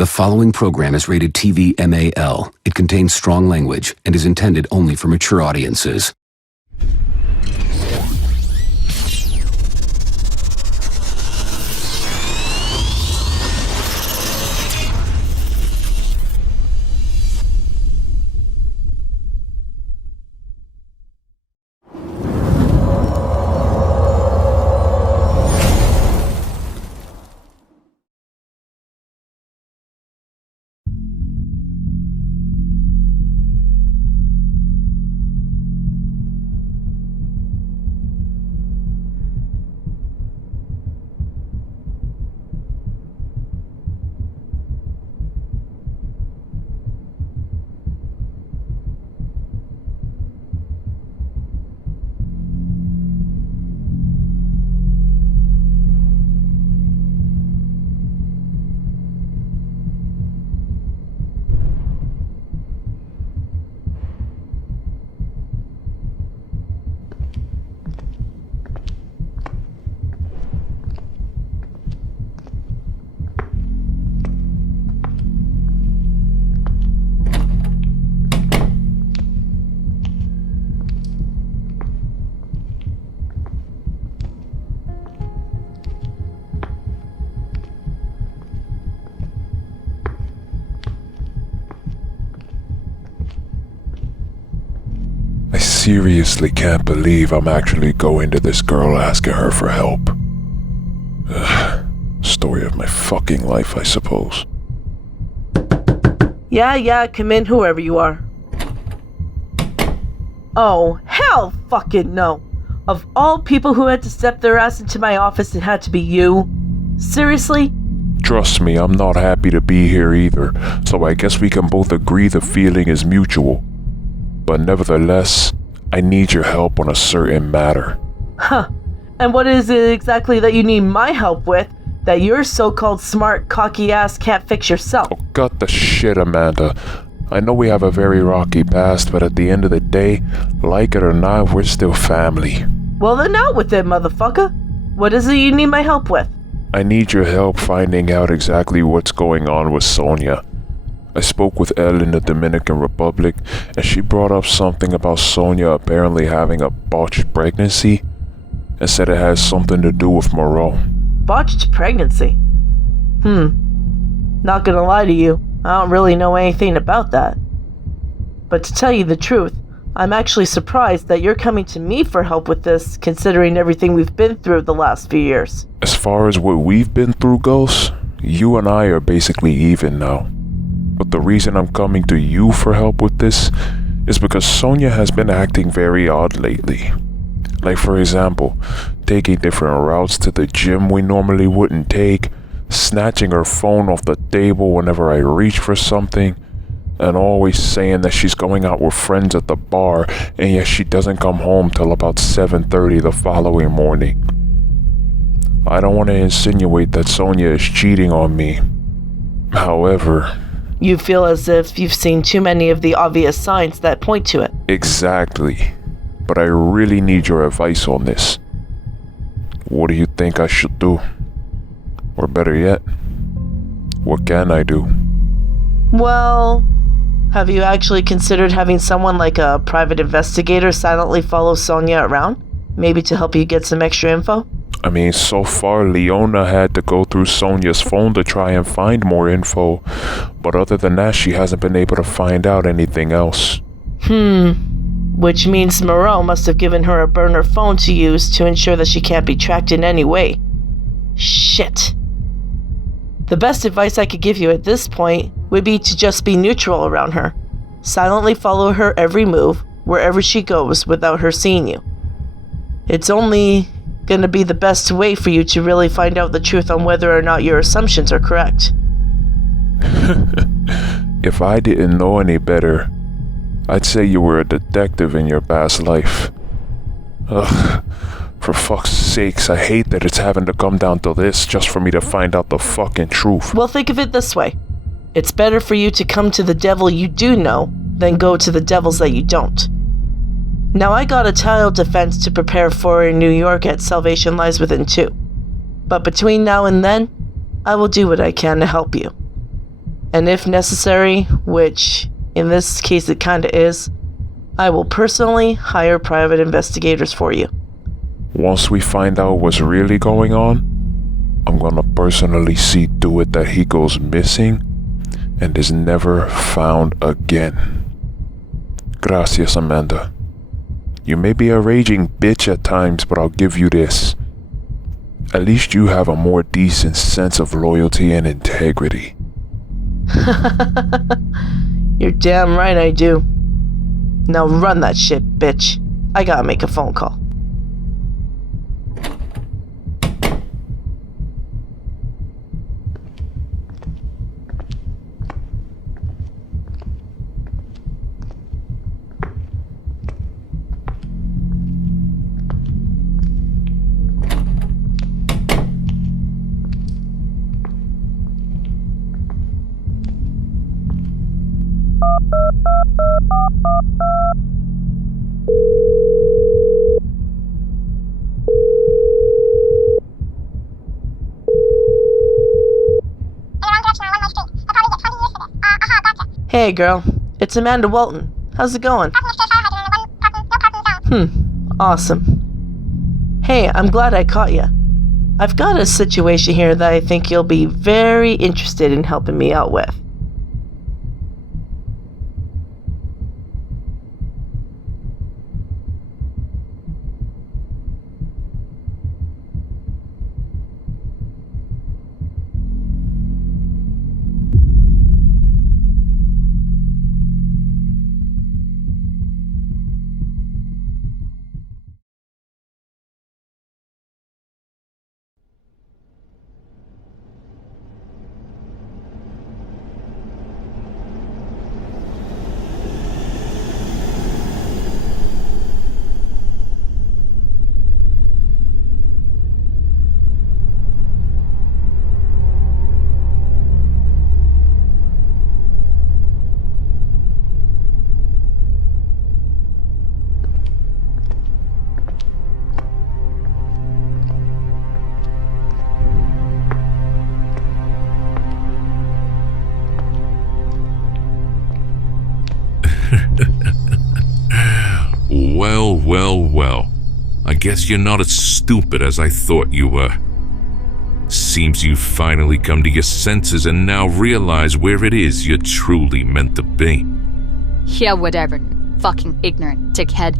The following program is rated TV MAL. It contains strong language and is intended only for mature audiences. I seriously can't believe I'm actually going to this girl asking her for help. Story of my fucking life, I suppose. Yeah, come in, whoever you are. Oh, hell fucking no. Of all people who had to step their ass into my office, it had to be you? Seriously? Trust me, I'm not happy to be here either, so I guess we can both agree the feeling is mutual. But nevertheless, I need your help on a certain matter. Huh. And what is it exactly that you need my help with that your so-called smart, cocky ass can't fix yourself? Oh, cut the shit, Amanda. I know we have a very rocky past, but at the end of the day, like it or not, we're still family. Well then out with it, motherfucker. What is it you need my help with? I need your help finding out exactly what's going on with Sonya. I spoke with Elle in the Dominican Republic, and she brought up something about Sonya apparently having a botched pregnancy, and said it has something to do with Moreau. Botched pregnancy? Not gonna lie to you, I don't really know anything about that. But to tell you the truth, I'm actually surprised that you're coming to me for help with this, considering everything we've been through the last few years. As far as what we've been through goes, you and I are basically even now. But the reason I'm coming to you for help with this is because Sonya has been acting very odd lately. Like, for example, taking different routes to the gym we normally wouldn't take, snatching her phone off the table whenever I reach for something, and always saying that she's going out with friends at the bar, and yet she doesn't come home till about 7:30 the following morning. I don't want to insinuate that Sonya is cheating on me. However, you feel as if you've seen too many of the obvious signs that point to it. Exactly. But I really need your advice on this. What do you think I should do? Or better yet, what can I do? Well, have you actually considered having someone like a private investigator silently follow Sonya around? Maybe to help you get some extra info? I mean, so far Leona had to go through Sonya's phone to try and find more info, but other than that, she hasn't been able to find out anything else. Which means Moreau must have given her a burner phone to use to ensure that she can't be tracked in any way. Shit. The best advice I could give you at this point would be to just be neutral around her. Silently follow her every move, wherever she goes, without her seeing you. It's only gonna be the best way for you to really find out the truth on whether or not your assumptions are correct. If I didn't know any better, I'd say you were a detective in your past life. Ugh, for fuck's sakes, I hate that it's having to come down to this just for me to find out the fucking truth. Well, think of it this way. It's better for you to come to the devil you do know than go to the devils that you don't. Now, I got a title defense to prepare for in New York at Salvation Lies Within 2. But between now and then, I will do what I can to help you. And if necessary, which in this case it kinda is, I will personally hire private investigators for you. Once we find out what's really going on, I'm gonna personally see to it that he goes missing and is never found again. Gracias, Amanda. You may be a raging bitch at times, but I'll give you this. At least you have a more decent sense of loyalty and integrity. You're damn right I do. Now run that shit, bitch. I gotta make a phone call. Hey girl, it's Amanda Walton. How's it going? Awesome. Hey, I'm glad I caught you. I've got a situation here that I think you'll be very interested in helping me out with. Well. I guess you're not as stupid as I thought you were. Seems you've finally come to your senses and now realize where it is you're truly meant to be. Yeah, whatever. Fucking ignorant dickhead.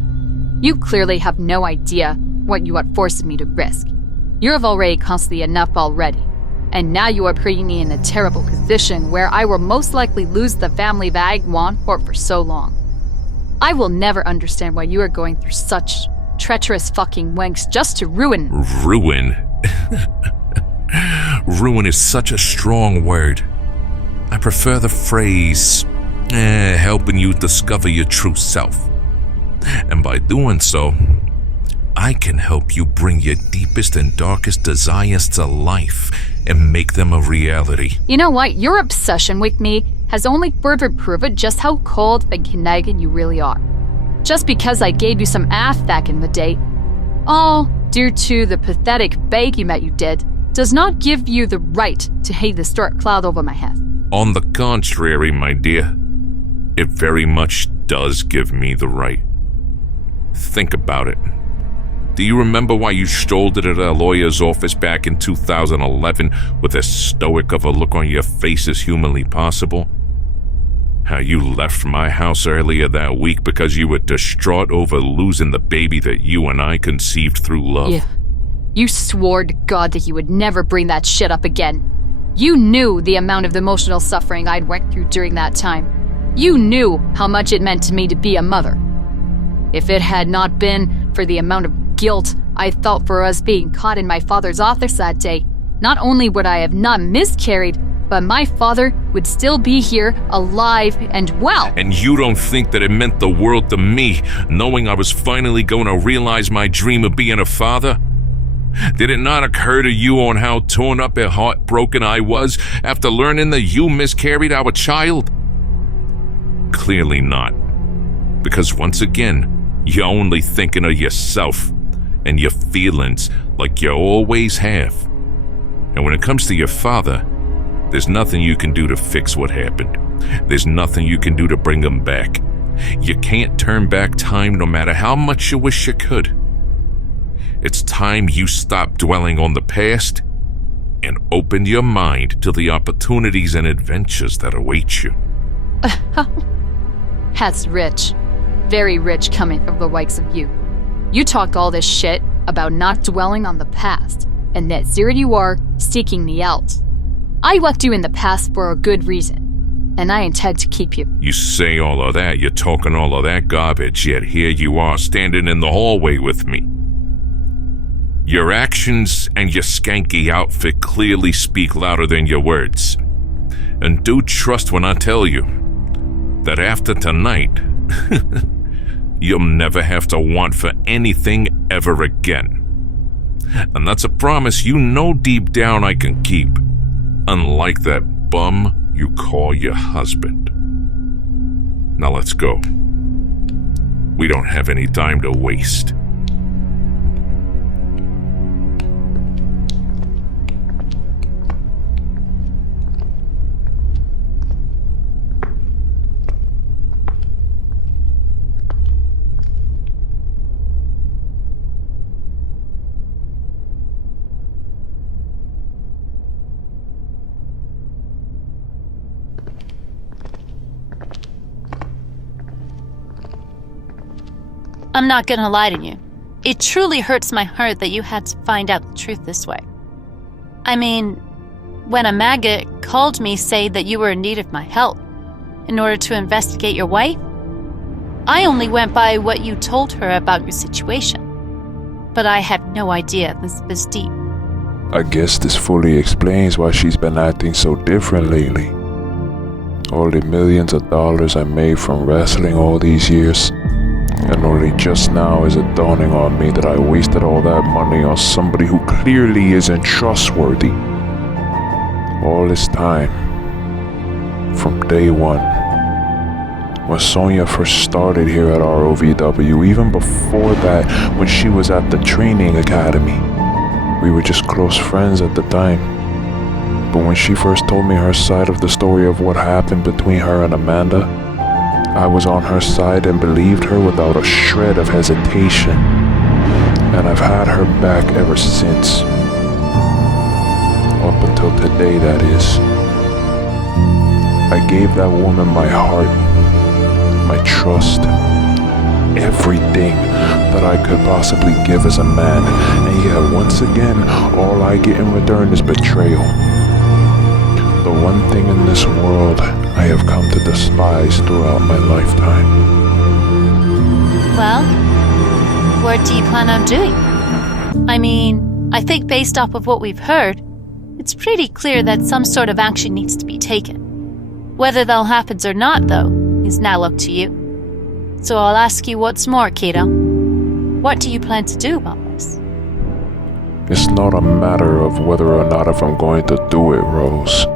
You clearly have no idea what you are forcing me to risk. You have already costly enough already. And now you are putting me in a terrible position where I will most likely lose the family that I want for so long. I will never understand why you are going through such treacherous fucking wanks just to ruin— Ruin? Ruin is such a strong word. I prefer the phrase, helping you discover your true self. And by doing so, I can help you bring your deepest and darkest desires to life and make them a reality. You know what? Your obsession with me has only further proven just how cold and connected you really are. Just because I gave you some ass back in the day, all due to the pathetic beg you met you did, does not give you the right to hate this dark cloud over my head. On the contrary, my dear, it very much does give me the right. Think about it. Do you remember why you strolled into the lawyer's office back in 2011 with as stoic of a look on your face as humanly possible? How you left my house earlier that week because you were distraught over losing the baby that you and I conceived through love. Yeah. You swore to God that you would never bring that shit up again. You knew the amount of emotional suffering I'd went through during that time. You knew how much it meant to me to be a mother. If it had not been for the amount of guilt I felt for us being caught in my father's office that day, not only would I have not miscarried, but my father would still be here, alive and well. And you don't think that it meant the world to me, knowing I was finally going to realize my dream of being a father? Did it not occur to you on how torn up and heartbroken I was after learning that you miscarried our child? Clearly not. Because once again, you're only thinking of yourself and your feelings like you always have. And when it comes to your father, There's nothing you can do to fix what happened. There's nothing you can do to bring him back. You can't turn back time no matter how much you wish you could. It's time you stop dwelling on the past and open your mind to the opportunities and adventures that await you. That's rich. Very rich coming from the likes of you. You talk all this shit about not dwelling on the past, and that here you are, seeking me out. I left you in the past for a good reason, and I intend to keep you. You say all of that, you're talking all of that garbage, yet here you are standing in the hallway with me. Your actions and your skanky outfit clearly speak louder than your words. And do trust when I tell you that after tonight, you'll never have to want for anything ever again. And that's a promise you know deep down I can keep, unlike that bum you call your husband. Now let's go. We don't have any time to waste. I'm not gonna lie to you. It truly hurts my heart that you had to find out the truth this way. I mean, when a maggot called me saying that you were in need of my help in order to investigate your wife, I only went by what you told her about your situation. But I had no idea this deep. I guess this fully explains why she's been acting so different lately. All the millions of dollars I made from wrestling all these years. And only just now is it dawning on me that I wasted all that money on somebody who clearly isn't trustworthy. All this time, from day one, when Sonya first started here at ROVW, even before that, when she was at the training academy, we were just close friends at the time. But when she first told me her side of the story of what happened between her and Amanda, I was on her side and believed her without a shred of hesitation. And I've had her back ever since. Up until today, that is. I gave that woman my heart, my trust, everything that I could possibly give as a man. And yet, once again, all I get in return is betrayal. The one thing in this world I have come to despise throughout my lifetime. Well, what do you plan on doing? I mean, I think based off of what we've heard, it's pretty clear that some sort of action needs to be taken. Whether that happens or not, though, is now up to you. So I'll ask you once more, Kato. What do you plan to do about this? It's not a matter of whether or not if I'm going to do it, Rose.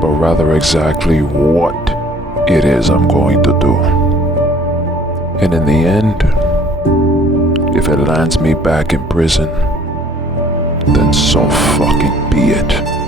But rather exactly what it is I'm going to do. And in the end, if it lands me back in prison, then so fucking be it.